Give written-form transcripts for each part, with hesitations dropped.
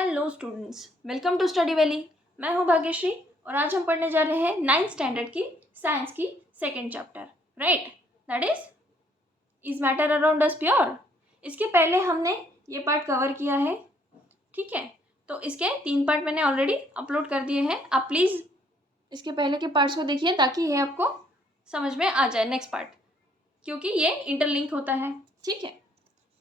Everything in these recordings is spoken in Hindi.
Hello students, welcome to Study Valley. मैं हूं भाग्यश्री और आज हम पढ़ने जा रहे हैं 9th स्टैंडर्ड की साइंस की second chapter, right, that is matter around us pure. इसके पहले हमने ये पार्ट कवर किया है, ठीक है। तो इसके 3 पार्ट मैंने ऑलरेडी अपलोड कर दिए हैं। आप प्लीज़ इसके पहले के पार्ट्स को देखिए ताकि ये आपको समझ में आ जाए नेक्स्ट पार्ट, क्योंकि ये इंटरलिंक होता है, ठीक है।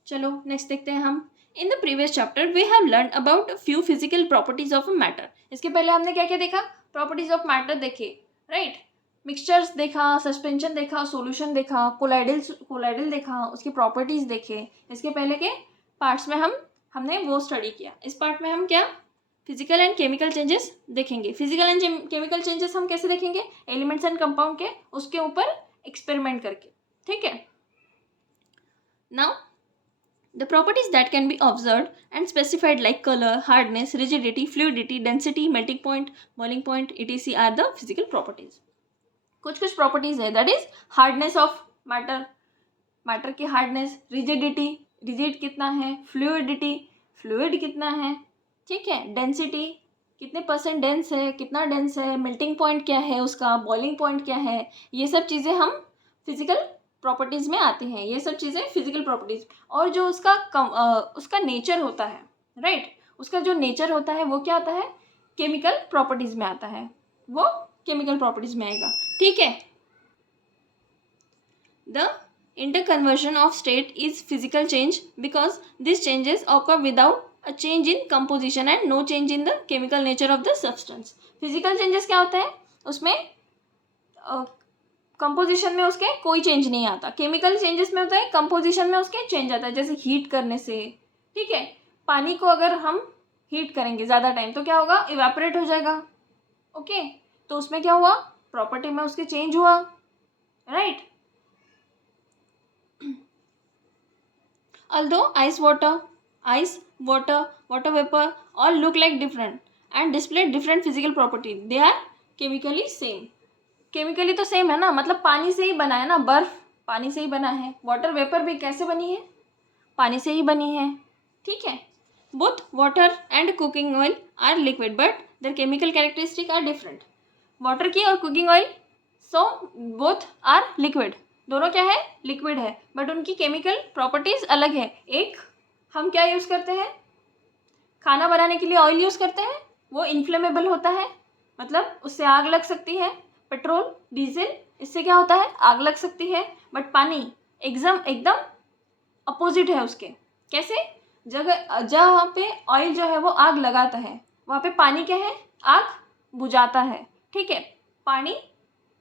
चलो नेक्स्ट देखते हैं हम। In the previous chapter we have learn about few physical properties of a matter. इसके पहले हमने क्या क्या देखा? प्रॉपर्टीज ऑफ मैटर देखे, राइट। मिक्सचर्स देखा, सस्पेंशन देखा, सॉल्यूशन देखा, कोलाइडल देखा, उसकी प्रॉपर्टीज देखे। इसके पहले के पार्ट्स में हमने वो स्टडी किया। इस पार्ट में हम क्या फिजिकल एंड केमिकल चेंजेस देखेंगे। फिजिकल एंड केमिकल चेंजेस हम कैसे देखेंगे? एलिमेंट्स एंड कंपाउंड के उसके ऊपर एक्सपेरिमेंट करके, ठीक है। Now the properties that can be observed and specified like color, hardness, rigidity, fluidity, density, melting point, boiling point, etc. are the physical properties. कुछ properties है, that is hardness of matter की hardness, rigid कितना है, fluid कितना है, ठीक है, density कितने % डेंस है, कितना डेंस है, मेल्टिंग पॉइंट क्या है उसका, बॉइलिंग पॉइंट क्या है, ये सब चीज़ें हम फिजिकल प्रॉपर्टीज़ में आती हैं। ये सब चीज़ें फिजिकल प्रॉपर्टीज़। और जो उसका नेचर होता है, राइट, उसका जो नेचर होता है वो क्या आता है? केमिकल प्रॉपर्टीज़ में आता है, वो केमिकल प्रॉपर्टीज़ में आएगा, ठीक है। The interconversion of state is physical change because these changes occur without a change in composition and no change in the chemical nature of the substance. Physical changes क्या होता है? उसमें कंपोजिशन में उसके कोई चेंज नहीं आता। केमिकल चेंजेस में होता है कंपोजिशन में उसके चेंज आता है, जैसे हीट करने से, ठीक है। पानी को अगर हम हीट करेंगे ज़्यादा टाइम तो क्या होगा? इवेपोरेट हो जाएगा, ओके। तो उसमें क्या हुआ? प्रॉपर्टी में उसके चेंज हुआ, right. Although ice, water vapor all look like different and display different physical properties, they are chemically same. Chemically तो सेम है ना, मतलब पानी से ही बना है ना, बर्फ पानी से ही बना है, वाटर वेपर भी कैसे बनी है? पानी से ही बनी है, ठीक है। Both water and cooking oil are liquid but their chemical characteristic are different. Water की और cooking oil, so both are liquid, दोनों क्या है? लिक्विड है, बट उनकी केमिकल प्रॉपर्टीज अलग है। एक हम क्या यूज़ करते हैं? खाना बनाने के लिए ऑयल यूज़ करते हैं, वो इन्फ्लेमेबल होता है, मतलब उससे आग लग सकती है। पेट्रोल, डीजल, इससे क्या होता है? आग लग सकती है। बट पानी एकदम अपोजिट है उसके। कैसे? जहाँ पे ऑयल जो है वो आग लगाता है, वहाँ पे पानी क्या है? आग बुझाता है, ठीक है। Pani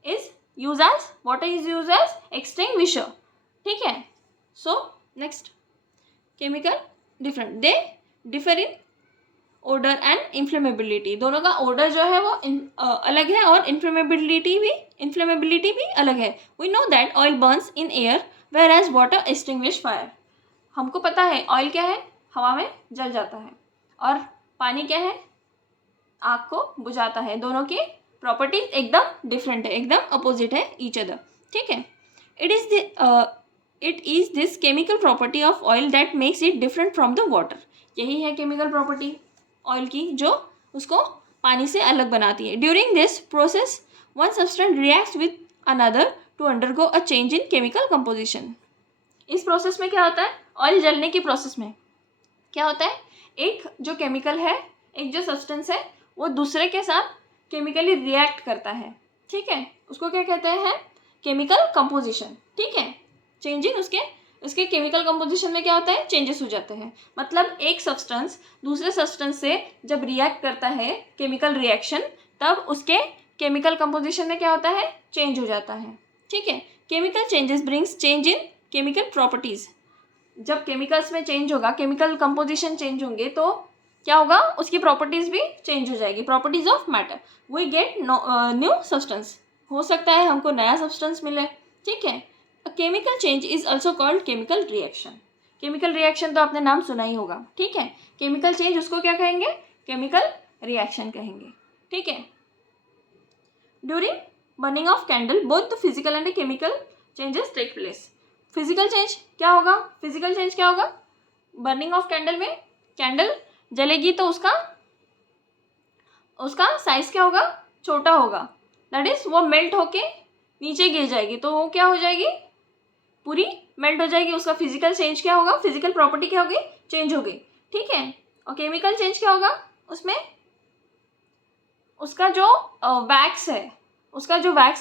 is use as, water is use as extinguisher, ठीक है। So next, chemical different, they differ in odour and inflammability. दोनों का ओडर जो है वो अलग है और इन्फ्लेमेबिलिटी भी अलग है। We know that oil burns in air whereas water extinguish fire. हमको पता है ऑयल क्या है? हवा में जल जाता है, और पानी क्या है? आग को बुझाता है। दोनों की प्रॉपर्टीज एकदम डिफरेंट है, एकदम अपोजिट है ईच अदर, ठीक है। It is this chemical property of oil that makes it different from the water. यही है केमिकल प्रॉपर्टी ऑयल की जो उसको पानी से अलग बनाती है। During this process one substance reacts with another to undergo a change in chemical composition. इस प्रोसेस में क्या होता है? ऑयल जलने की प्रोसेस में क्या होता है? एक जो केमिकल है, एक जो सब्सटेंस है, वो दूसरे के साथ केमिकली रिएक्ट करता है, ठीक है। उसको क्या कहते हैं? केमिकल कंपोजिशन, ठीक है। चेंज इन उसके केमिकल कंपोजिशन में क्या होता है? चेंजेस हो जाते हैं। मतलब एक सब्सटेंस दूसरे सब्सटेंस से जब रिएक्ट करता है, केमिकल रिएक्शन, तब उसके केमिकल कंपोजिशन में क्या होता है? चेंज हो जाता है, ठीक है। Chemical changes brings change in chemical properties. जब केमिकल्स में चेंज होगा, केमिकल कंपोजिशन चेंज होंगे, तो क्या होगा? उसकी प्रॉपर्टीज भी चेंज हो जाएगी, properties of matter. We get new substance, हो सकता है हमको नया सब्सटेंस मिले, ठीक है। A chemical change is also called chemical reaction. Chemical reaction तो आपने नाम सुना ही होगा, ठीक है। केमिकल चेंज उसको क्या कहेंगे? केमिकल रिएक्शन कहेंगे, ठीक है। During burning of candle both the physical and chemical changes take place. Physical change क्या होगा? बर्निंग ऑफ कैंडल में कैंडल जलेगी तो उसका साइज क्या होगा, छोटा होगा, दैट इज़ वो मेल्ट होके नीचे गिर जाएगी, तो वो क्या हो जाएगी, पूरी मेल्ट हो जाएगी। उसका फिजिकल चेंज क्या होगा, फिजिकल प्रॉपर्टी क्या होगी, चेंज हो गई, ठीक है। और केमिकल चेंज क्या होगा, उसमें उसका जो वैक्स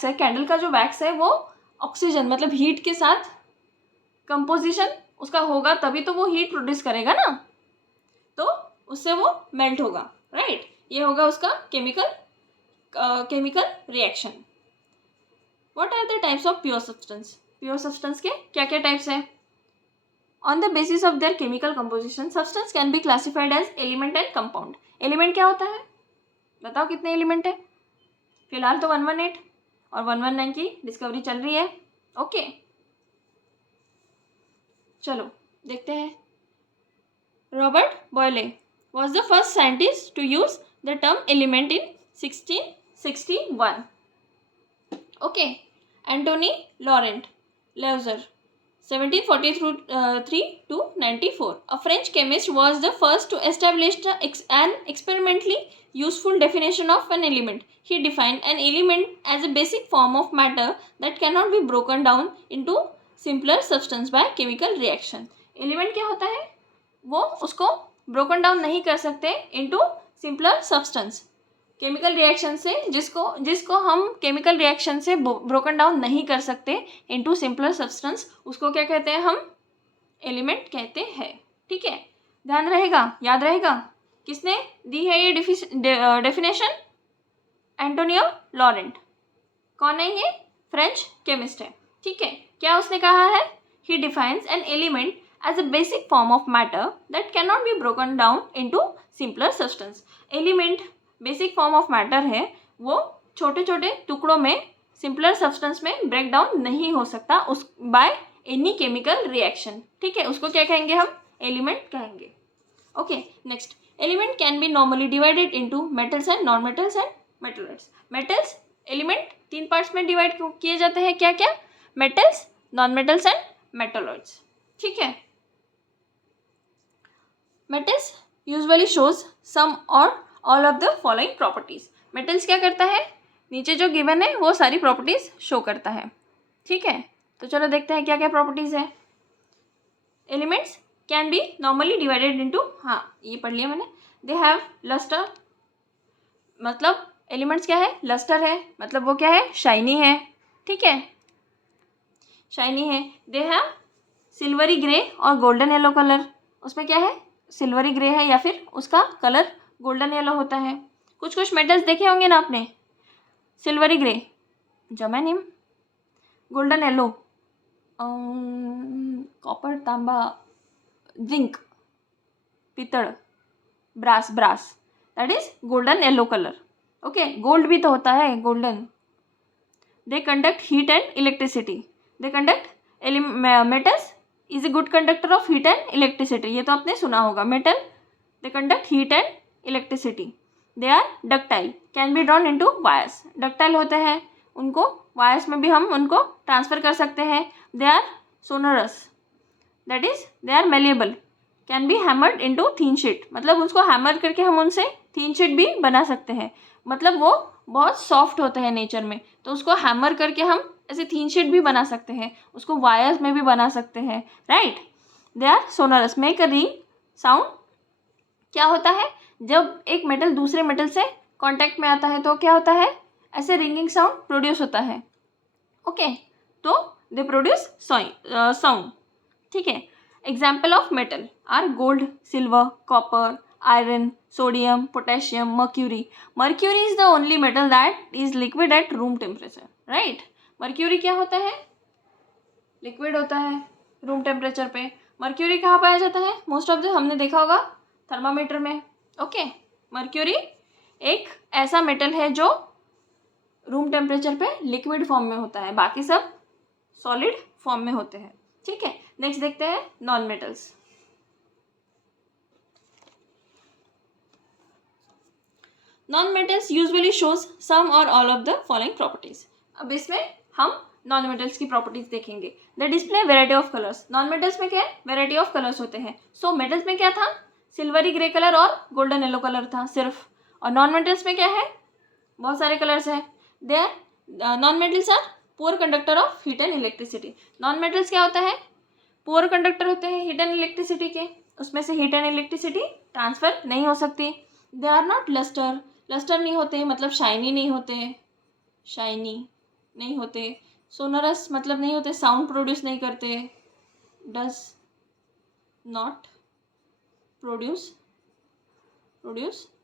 है, कैंडल का जो वैक्स है वो ऑक्सीजन मतलब हीट के साथ कंपोजिशन उसका होगा, तभी तो वो हीट प्रोड्यूस करेगा ना, तो उससे वो मेल्ट होगा, राइट। ये होगा उसका chemical reaction. What are the types of pure substance, pure substance के क्या क्या टाइप्स हैं। On the basis of their chemical composition substance can be classified as element and compound. Element क्या होता है, बताओ कितने एलिमेंट है, फिलहाल तो 118 और 119 की डिस्कवरी चल रही है, ओके। चलो देखते हैं। Robert Boyle was the first scientist to use the term element in 1661. Okay. Anthony Laurent Lavoisier 1743 to 94. A French chemist was the first to establish an experimentally useful definition of an element. He defined an element as a basic form of matter that cannot be broken down into simpler substance by chemical reaction. Element क्या होता है, वो उसको ब्रोकन डाउन नहीं कर सकते into simpler substance chemical reaction से, जिसको हम केमिकल रिएक्शन से ब्रोकन डाउन नहीं कर सकते इनटू सिंपलर सब्सटेंस, उसको क्या कहते हैं, हम एलिमेंट कहते हैं, ठीक है। ध्यान रहेगा, याद रहेगा, किसने दी है ये डेफिनेशन, एंटोनियो लॉरेंट। कौन है ये, फ्रेंच केमिस्ट है, ठीक है। क्या उसने कहा है, he defines an element as a basic form of matter that cannot be broken down into simpler substance. Element basic form of matter है, वो छोटे छोटे टुकड़ों में सिंपलर सब्सटेंस में ब्रेक डाउन नहीं हो सकता उस बाय एनी केमिकल रिएक्शन, ठीक है। उसको क्या कहेंगे, हम एलिमेंट कहेंगे, okay. Next, element can be normally divided into metals and non metals and metalloids. Metals element 3 parts में डिवाइड किए जाते हैं, क्या क्या, metals, non metals and metalloids, ठीक है। Metals usually shows some or all of the following properties. Metals क्या करता है, नीचे जो गिवन है वो सारी प्रॉपर्टीज शो करता है, ठीक है। तो चलो देखते हैं क्या क्या प्रॉपर्टीज है। Elements can be normally divided into, हाँ ये पढ़ लिया मैंने। दे हैव लस्टर, मतलब एलिमेंट्स क्या है, लस्टर है, मतलब वो क्या है, शाइनी है, ठीक है, शाइनी है। दे हैव सिल्वरी ग्रे और गोल्डन येलो कलर, उसमें क्या है, सिल्वरी ग्रे है या फिर उसका कलर गोल्डन येलो होता है। कुछ कुछ मेटल्स देखे होंगे ना आपने, silvery grey germanium, golden yellow copper, तांबा, जिंक, पीतल, brass, that is golden yellow colour, okay. Gold भी तो होता है, golden. They conduct heat and electricity, they conduct metals is a good conductor of heat and electricity, ये तो आपने सुना होगा, metal they conduct heat and electricity. They are ductile, can be drawn into wires, ductile होते हैं, उनको वायर्स में भी हम उनको ट्रांसफर कर सकते हैं। They are sonorous, that is they are malleable, can be hammered into thin sheet, मतलब उसको हैमर करके हम उनसे थीन शीट भी बना सकते हैं, मतलब वो बहुत सॉफ्ट होते हैं नेचर में, तो उसको हैमर करके हम ऐसे थीन शीट भी बना सकते हैं, उसको वायर्स में भी बना सकते हैं, right. They are sonorous, make a ring sound, क्या होता है, जब एक मेटल दूसरे मेटल से कांटेक्ट में आता है तो क्या होता है, ऐसे रिंगिंग साउंड प्रोड्यूस होता है, ओके। तो दे प्रोड्यूस साउंड, ठीक है। Example of metal are gold, silver, copper, iron, sodium, potassium, mercury. Mercury is the only metal that is liquid at room temperature, right. Mercury क्या होता है, लिक्विड होता है रूम टेम्परेचर पे। मर्क्यूरी कहाँ पाया जाता है, मोस्ट ऑफ द हमने देखा होगा थर्मामीटर में, ओके। मर्क्यूरी एक ऐसा मेटल है जो रूम टेम्परेचर पे लिक्विड फॉर्म में होता है, बाकी सब सॉलिड फॉर्म में होते हैं, ठीक है। नेक्स्ट देखते हैं non metals. Non metals usually shows some or all of the following properties. अब इसमें हम नॉन मेटल्स की प्रॉपर्टीज देखेंगे। The display variety of colours, non metals में क्या है, वेराइटी ऑफ कलर्स होते हैं। सो मेटल्स में क्या था, सिल्वरी ग्रे कलर और गोल्डन येलो कलर था सिर्फ। और नॉन मेटल्स में क्या है, बहुत सारे कलर्स हैं। They non metals are poor conductor of heat and electricity. Non metals क्या होता है, पुअर कंडक्टर होते हैं हीट एंड इलेक्ट्रिसिटी के, उसमें से हीट एंड इलेक्ट्रिसिटी ट्रांसफर नहीं हो सकती। They are not lustre, lustre नहीं होते मतलब शाइनी नहीं होते, शाइनी नहीं होते। सोनरस मतलब नहीं होते, साउंड प्रोड्यूस नहीं करते, does not produce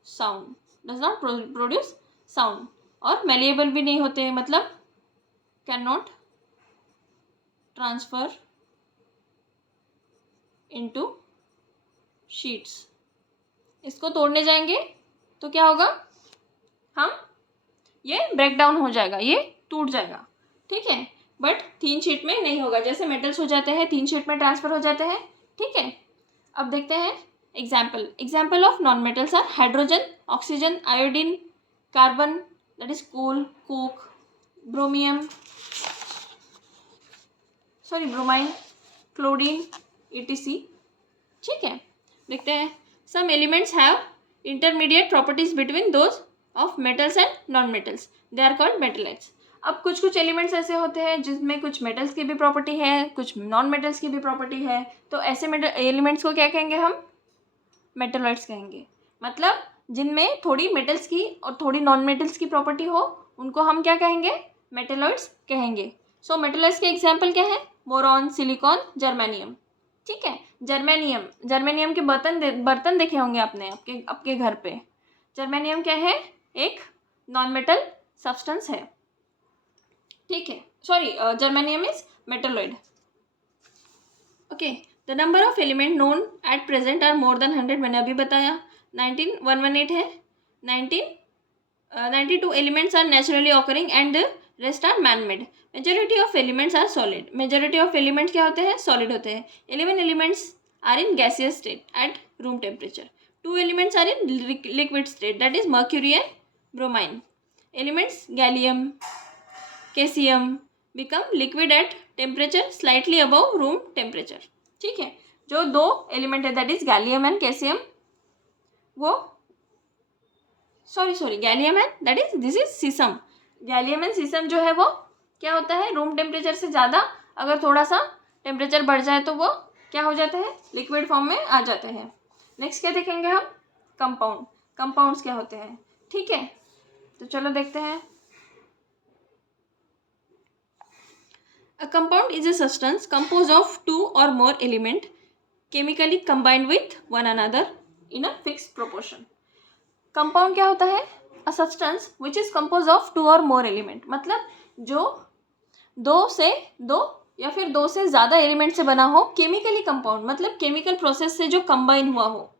sound, does not produce sound. और मेलिएबल भी नहीं होते मतलब can not transfer into sheets. इसको तोड़ने जाएंगे तो क्या होगा, हम ये ब्रेक डाउन हो जाएगा, ये टूट जाएगा, ठीक है। बट तीन शीट में नहीं होगा, जैसे मेटल्स हो जाते हैं तीन शीट में ट्रांसफर हो जाते हैं, ठीक है। अब देखते हैं example of non metals are hydrogen, oxygen, iodine, carbon that is coal, coke, bromium bromine, chlorine etc, ठीक है। देखते हैं some elements have intermediate properties between those of metals and non metals, they are called metalloids. अब कुछ एलिमेंट्स ऐसे होते हैं जिसमें कुछ मेटल्स की भी प्रॉपर्टी है, कुछ नॉन मेटल्स की भी प्रॉपर्टी है, तो ऐसे एलिमेंट्स को क्या कहेंगे हम, मेटलॉइड्स कहेंगे। मतलब जिनमें थोड़ी मेटल्स की और थोड़ी नॉन मेटल्स की प्रॉपर्टी हो, उनको हम क्या कहेंगे, मेटलॉइड्स कहेंगे। सो मेटलॉइड्स के एग्जाम्पल क्या है, बोरॉन, सिलिकॉन, जर्मेनियम, ठीक है। जर्मेनियम के बर्तन देखे होंगे आपने आपके घर पे। जर्मेनियम क्या है, एक नॉन मेटल सब्सटेंस है, ठीक है। Germanium is metalloid, okay. The number of element known at present are more than 100, मैंने अभी बताया। 19118 है। 92 elements are naturally occurring and rest are man made. Majority of elements are solid, majority of elements क्या होते हैं, सॉलिड होते हैं। 11 elements are in gaseous state at room temperature. 2 elements are in liquid state that is mercury and bromine. Elements gallium, कैसियम become liquid at temperature slightly above room temperature, ठीक है। जो दो एलिमेंट है that is gallium and caesium, वो gallium and that is this is caesium. Gallium and caesium जो है वो क्या होता है, रूम टेम्परेचर से ज़्यादा अगर थोड़ा सा टेम्परेचर बढ़ जाए तो वो क्या हो जाते हैं, लिक्विड फॉर्म में आ जाते हैं। नेक्स्ट क्या देखेंगे हम, कंपाउंड्स क्या होते हैं, ठीक है। तो चलो देखते हैं। A compound is a substance composed of 2 or more element chemically combined with one another in a fixed proportion. Compound क्या होता है, a substance which is composed of 2 or more element, मतलब जो दो या फिर दो से ज़्यादा एलिमेंट से बना हो। केमिकली कंपाउंड मतलब केमिकल प्रोसेस से जो कंबाइन हुआ हो,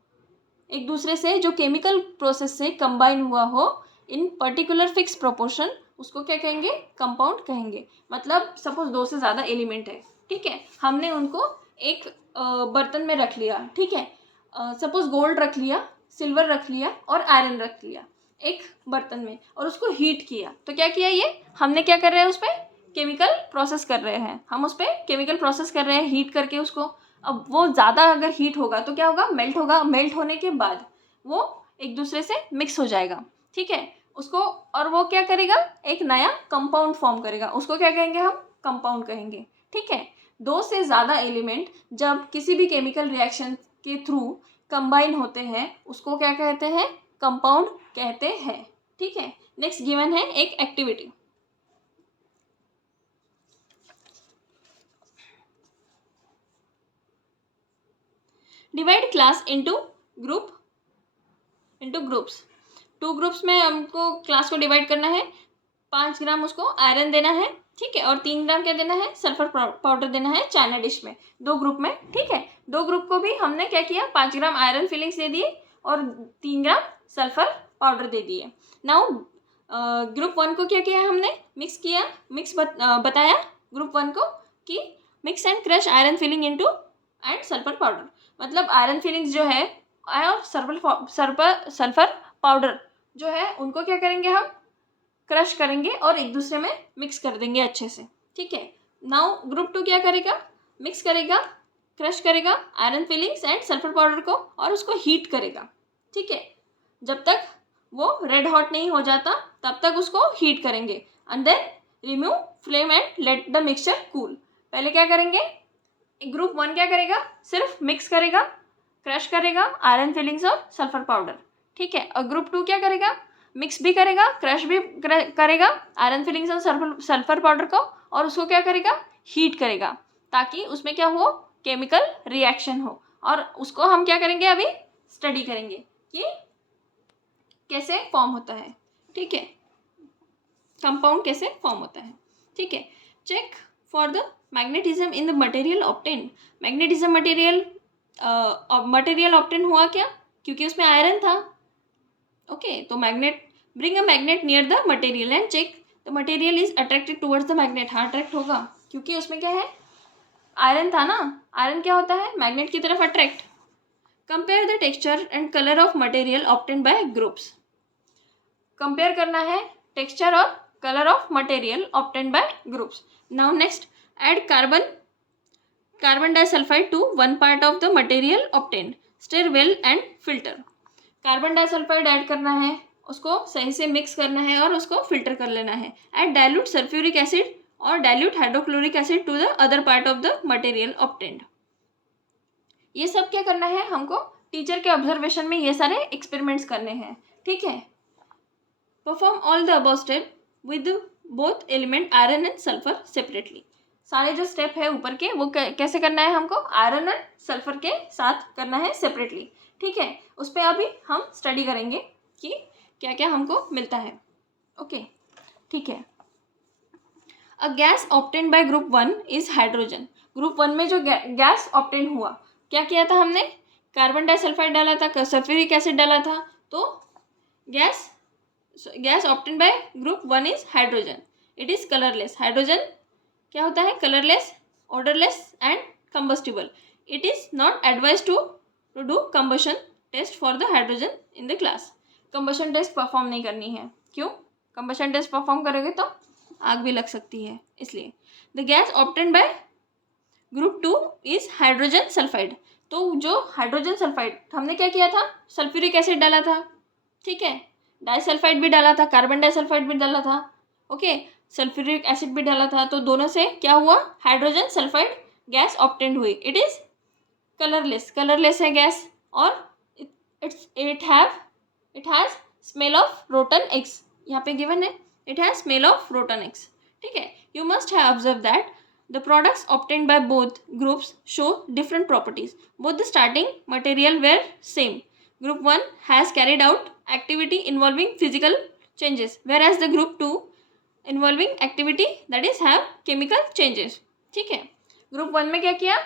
एक दूसरे से जो केमिकल प्रोसेस से कंबाइन हुआ हो इन पर्टिकुलर फिक्स प्रोपोर्शन, उसको क्या कहेंगे, कंपाउंड कहेंगे। मतलब सपोज दो से ज़्यादा एलिमेंट है, ठीक है, हमने उनको एक बर्तन में रख लिया, ठीक है। सपोज गोल्ड रख लिया, सिल्वर रख लिया और आयरन रख लिया एक बर्तन में, और उसको हीट किया। तो क्या किया, ये हमने क्या कर रहे हैं, उस पर केमिकल प्रोसेस कर रहे हैं, हम उस पर केमिकल प्रोसेस कर रहे हैं हीट करके उसको। अब वो ज़्यादा अगर हीट होगा तो क्या होगा, मेल्ट होगा। मेल्ट होने के बाद वो एक दूसरे से मिक्स हो जाएगा, ठीक है उसको, और वो क्या करेगा, एक नया कंपाउंड फॉर्म करेगा, उसको क्या कहेंगे हम, कंपाउंड कहेंगे, ठीक है। दो से ज़्यादा एलिमेंट जब किसी भी केमिकल रिएक्शन के थ्रू कंबाइन होते हैं, उसको क्या कहते हैं, कंपाउंड कहते हैं, ठीक है। नेक्स्ट गिवन है एक activity. Divide class into groups. 2 groups में हमको क्लास को डिवाइड करना है। 5 ग्राम उसको आयरन देना है, ठीक है, और 3 ग्राम क्या देना है, सल्फर पाउडर देना है चाइना डिश में, 2 ग्रुप में, ठीक है। 2 ग्रुप को भी हमने क्या किया, 5 ग्राम आयरन फिलिंग्स दे दिए और 3 ग्राम सल्फर पाउडर दे दिए। नाउ ग्रुप 1 को क्या किया हमने, बताया ग्रुप 1 को कि mix and crush iron filling into and sulphur powder. मतलब आयरन फिलिंग्स जो है और सल्फर पाउडर जो है उनको क्या करेंगे, हम क्रश करेंगे और एक दूसरे में मिक्स कर देंगे अच्छे से, ठीक है। नाउ ग्रुप 2 क्या करेगा, मिक्स करेगा क्रश करेगा iron filings and sulphur powder को और उसको हीट करेगा, ठीक है। जब तक वो रेड हॉट नहीं हो जाता तब तक उसको हीट करेंगे and then remove flame and let the mixture cool. पहले क्या करेंगे, ग्रुप 1 क्या करेगा, सिर्फ मिक्स करेगा, क्रश करेगा आयरन फिलिंग्स और सल्फर पाउडर, ठीक है। और ग्रुप 2 क्या करेगा, मिक्स भी करेगा, क्रश भी करेगा आयरन फिलिंग्स और सल्फर पाउडर को और उसको क्या करेगा, हीट करेगा, ताकि उसमें क्या हो, केमिकल रिएक्शन हो। और उसको हम क्या करेंगे, अभी स्टडी करेंगे कि कैसे फॉर्म होता है, ठीक है, कंपाउंड कैसे फॉर्म होता है, ठीक है। Check for the magnetism in the material obtain. Magnetism material obtain हुआ क्या, क्योंकि उसमें आयरन था, ओके। तो magnet, bring a magnet near the material and check the material is attracted towards the magnet. हाँ, अट्रैक्ट होगा क्योंकि उसमें क्या है, आयरन था ना। आयरन क्या होता है, मैग्नेट की तरफ attract. Compare the texture and colour of material obtain by groups. Compare करना है टेक्सचर और colour of material obtain by groups. Now next, add carbon disulphide to 1 part of the material obtain, stir well and filter. Carbon disulphide add करना है, उसको सही से मिक्स करना है और उसको फिल्टर कर लेना है। ऐड डाइल्यूट सल्फ्यूरिक एसिड और dilute hydrochloric acid to the other part of the material obtained. ये सब क्या करना है हमको, टीचर के ऑब्जर्वेशन में ये सारे एक्सपेरिमेंट्स करने हैं, ठीक है। Perform all the above step with both element iron and sulphur separately. सारे जो स्टेप है ऊपर के वो कैसे करना है हमको, आयरन एंड सल्फर के साथ करना है सेपरेटली, ठीक है। उस पर अभी हम स्टडी करेंगे कि क्या क्या हमको मिलता है, ओके, ठीक है। A gas obtain by group 1 is hydrogen. Group 1 में जो गैस ऑब्टेन हुआ, क्या किया था हमने, कार्बन डाइसल्फाइड डाला था, सल्फ्यूरिक एसिड डाला था, तो gas obtain by group 1 is hydrogen. It is colourless. Hydrogen क्या होता है, colourless, odourless and combustible. It is not advise to do combustion test for the hydrogen in the class. Combustion test perform नहीं करनी है, क्यों, कंबशन टेस्ट परफॉर्म करोगे तो आग भी लग सकती है, इसलिए। The gas obtain by group 2 is hydrogen sulphide. तो जो हाइड्रोजन सल्फाइड हमने क्या किया था, सल्फ्यूरिक एसिड डाला था, ठीक है, डाइसल्फाइड भी डाला था, कार्बन डाइसल्फाइड भी डाला था, ओके, सल्फ्यूरिक एसिड भी डाला था, तो दोनों से क्या हुआ, हाइड्रोजन सल्फाइड गैस ऑब्टेन हुई। इट इज कलरलेस, कलरलेस है गैस, और it has smell of rotten eggs. यहाँ पे गिवन है, it has smell of rotten eggs, ठीक है। You must have observe that the products obtained by both groups show different properties. Both the starting material were same. Group 1 has carried out activity involving physical changes, whereas the group 2 involving activity that is have chemical changes. ठीक है, ग्रुप 1 में क्या किया,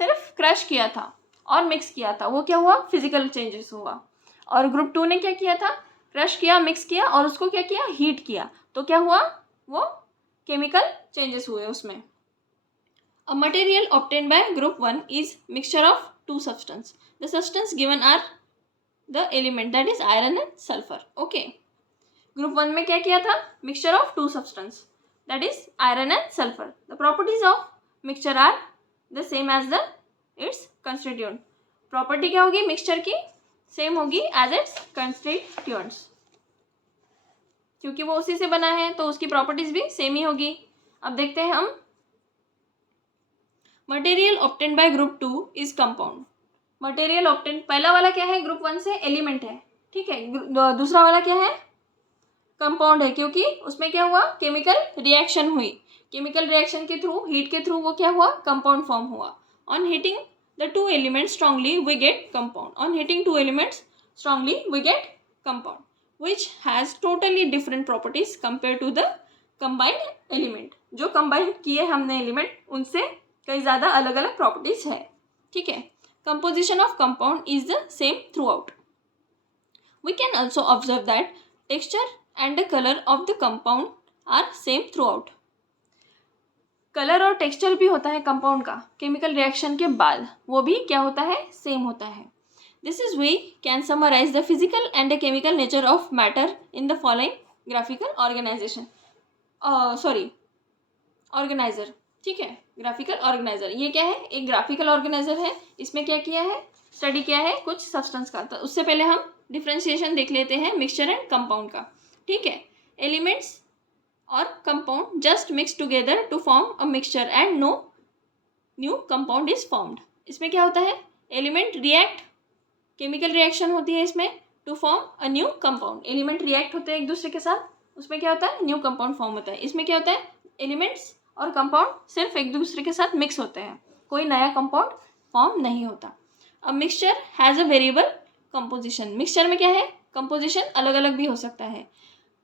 सिर्फ क्रश किया था और मिक्स किया था, वो क्या हुआ, फिजिकल चेंजेस हुआ। और ग्रुप 2 ने क्या किया था, क्रश किया, मिक्स किया और उसको क्या किया, हीट किया, तो क्या हुआ, वो केमिकल चेंजेस हुए उसमें। A material obtained by group 1 is mixture of two substances. The substance given are the element that is iron and sulfur. Okay. Group 1 में क्या किया था, mixture of two substances that is iron and sulfur. The properties of mixture are the same as the its constituent. Property क्या होगी mixture की, same होगी as its constituents. क्योंकि वो उसी से बना है तो उसकी properties भी same ही होगी। अब देखते हैं हम, material obtain by group 2 is compound. Material obtain, पहला वाला क्या है, ग्रुप 1 से एलिमेंट है, ठीक है। दूसरा वाला क्या है, कंपाउंड है, क्योंकि उसमें क्या हुआ, केमिकल रिएक्शन हुई, केमिकल रिएक्शन के थ्रू, हीट के थ्रू वो क्या हुआ, कंपाउंड फॉर्म हुआ। On heating the two elements strongly we get compound. On heating two elements strongly we get compound which has totally different properties compare to the combined element. जो कंबाइन किए हमने एलिमेंट, उनसे कई ज़्यादा अलग अलग प्रॉपर्टीज है, ठीक है। Composition of compound is the same throughout. We can also observe that texture and the colour of the compound are same throughout. Colour और टेक्सचर भी होता है कंपाउंड का केमिकल रिएक्शन के बाद, वो भी क्या होता है, सेम होता है। This is we can summarise the physical and the chemical nature of matter in the following graphical organisation, organiser. ठीक है, ग्राफिकल ऑर्गेनाइजर ये क्या है, एक ग्राफिकल ऑर्गेनाइजर है। इसमें क्या किया है, स्टडी किया है कुछ सब्सटेंस का। तो उससे पहले हम डिफ्रेंशिएशन देख लेते हैं मिक्सचर एंड कंपाउंड का। ठीक है, एलिमेंट्स और compound just mix together to form a mixture and no new compound is formed. इसमें क्या होता है, एलिमेंट रिएक्ट, केमिकल रिएक्शन होती है इसमें to form a new compound. Element react होते हैं एक दूसरे के साथ, उसमें क्या होता है, न्यू कंपाउंड फॉर्म होता है। इसमें क्या होता है, एलिमेंट्स और कंपाउंड सिर्फ एक दूसरे के साथ मिक्स होते हैं, कोई नया कंपाउंड फॉर्म नहीं होता। A mixture has a variable composition. Mixture में क्या है, कंपोजिशन अलग अलग भी हो सकता है।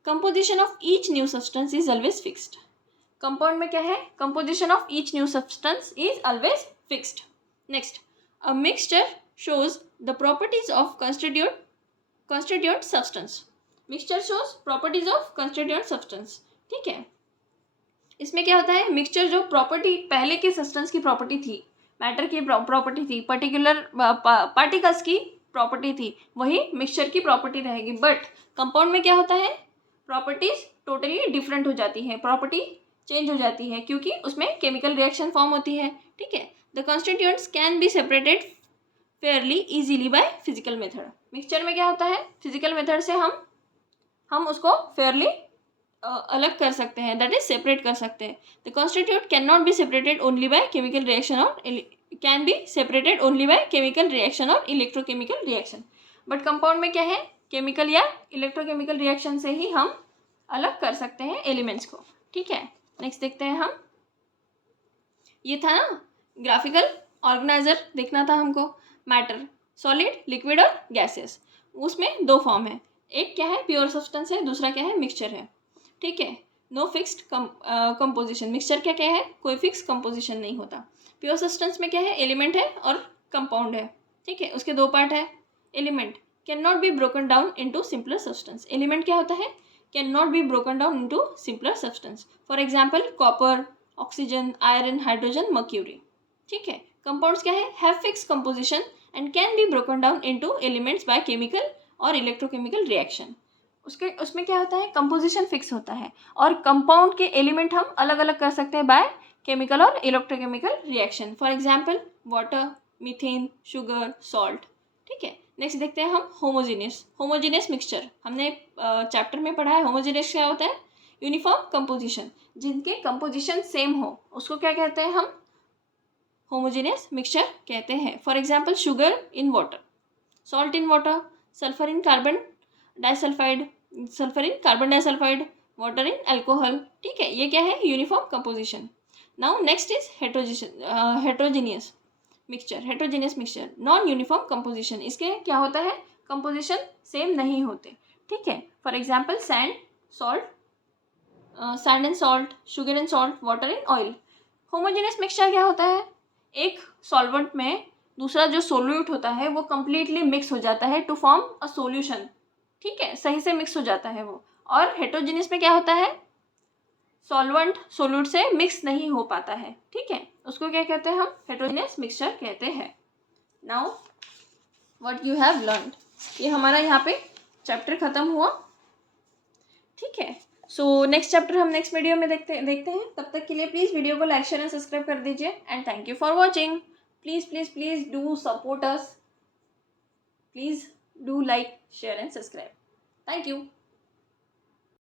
Composition of each new substance is always fixed. Compound में क्या है, composition of each new substance is always fixed. Next, a mixture shows the properties of constituent substance. Mixture shows properties of constituent substance. ठीक है, इसमें क्या होता है, मिक्सचर जो प्रॉपर्टी पहले के सब्सटेंस की प्रॉपर्टी थी, मैटर की प्रॉपर्टी थी, पर्टिकुलर पार्टिकल्स की प्रॉपर्टी थी, वही मिक्सचर की प्रॉपर्टी रहेगी। बट कंपाउंड में क्या होता है, प्रॉपर्टीज टोटली डिफरेंट हो जाती है, प्रॉपर्टी चेंज हो जाती है क्योंकि उसमें केमिकल रिएक्शन फॉर्म होती है। ठीक है, the constituents can be separated Fairlie easily by physical method. Mixture में क्या होता है, फिजिकल मेथड से हम उसको फेयरली अलग कर सकते हैं, दैट इज सेपरेट कर सकते हैं। The constituent can not be separated only by chemical reaction और can be separated only by chemical reaction और इलेक्ट्रोकेमिकल रिएक्शन। बट कंपाउंड में क्या है, केमिकल या इलेक्ट्रोकेमिकल रिएक्शन से ही हम अलग कर सकते हैं एलिमेंट्स को। ठीक है, नेक्स्ट देखते हैं हम, ये था ना ग्राफिकल ऑर्गेनाइजर देखना था हमको। मैटर, सॉलिड, लिक्विड और गैसेस, उसमें दो फॉर्म है, एक क्या है प्योर सब्सटेंस है, दूसरा क्या है मिक्सचर है। ठीक है, नो फिक्स्ड कंपोजिशन। मिक्सचर क्या क्या है, कोई फिक्स कंपोजिशन नहीं होता। प्योर सब्सटेंस में क्या है, एलिमेंट है और कंपाउंड है। ठीक है, उसके दो पार्ट है। Element can not be broken down into simpler substance. Element क्या होता है, can not be broken down into simpler substance. For example copper, oxygen, iron, hydrogen, mercury. ठीक है, कंपाउंड्स क्या है, have fix composition and can be broken down into elements by chemical और electrochemical reaction। उसमें क्या होता है, कंपोजिशन फिक्स होता है और कंपाउंड के एलिमेंट हम अलग अलग कर सकते हैं बाय केमिकल और electrochemical reaction. For example water, methane, sugar, salt. ठीक है, नेक्स्ट देखते हैं हम होमोजेनियस मिक्सचर। हमने चैप्टर में पढ़ा है होमोजेनियस क्या होता है, यूनिफॉर्म कंपोजिशन, जिनके कंपोजिशन सेम हो उसको क्या कहते हैं, हम होमोजेनियस मिक्सचर कहते हैं। For example sugar in water, salt in water, sulphur in carbon disulphide, water in alcohol. ठीक है, ये क्या है, uniform composition. Now next is heterogeneous mixture, non uniform composition. इसके क्या होता है, कंपोजिशन सेम नहीं होते। ठीक है, for example sand and salt, sugar and salt, water and oil. Homogeneous mixture क्या होता है, एक सॉल्वेंट में दूसरा जो सोल्यूट होता है वो कंप्लीटली मिक्स हो जाता है टू फॉर्म अ सॉल्यूशन। ठीक है, सही से मिक्स हो जाता है वो। और हेट्रोजीनियस में क्या होता है, सॉल्वेंट सोल्यूट से मिक्स नहीं हो पाता है। ठीक है, उसको क्या कहते हैं, हम हेट्रोजीनियस मिक्सचर कहते हैं। Now what you have learned, ये हमारा यहाँ पे चैप्टर खत्म हुआ। ठीक है, सो नेक्स्ट चैप्टर हम नेक्स्ट वीडियो में देखते हैं। तब तक के लिए प्लीज़ वीडियो को लाइक, शेयर एंड सब्सक्राइब कर दीजिए and thank you for watching. Please do support us, please do like, share and subscribe. Thank you.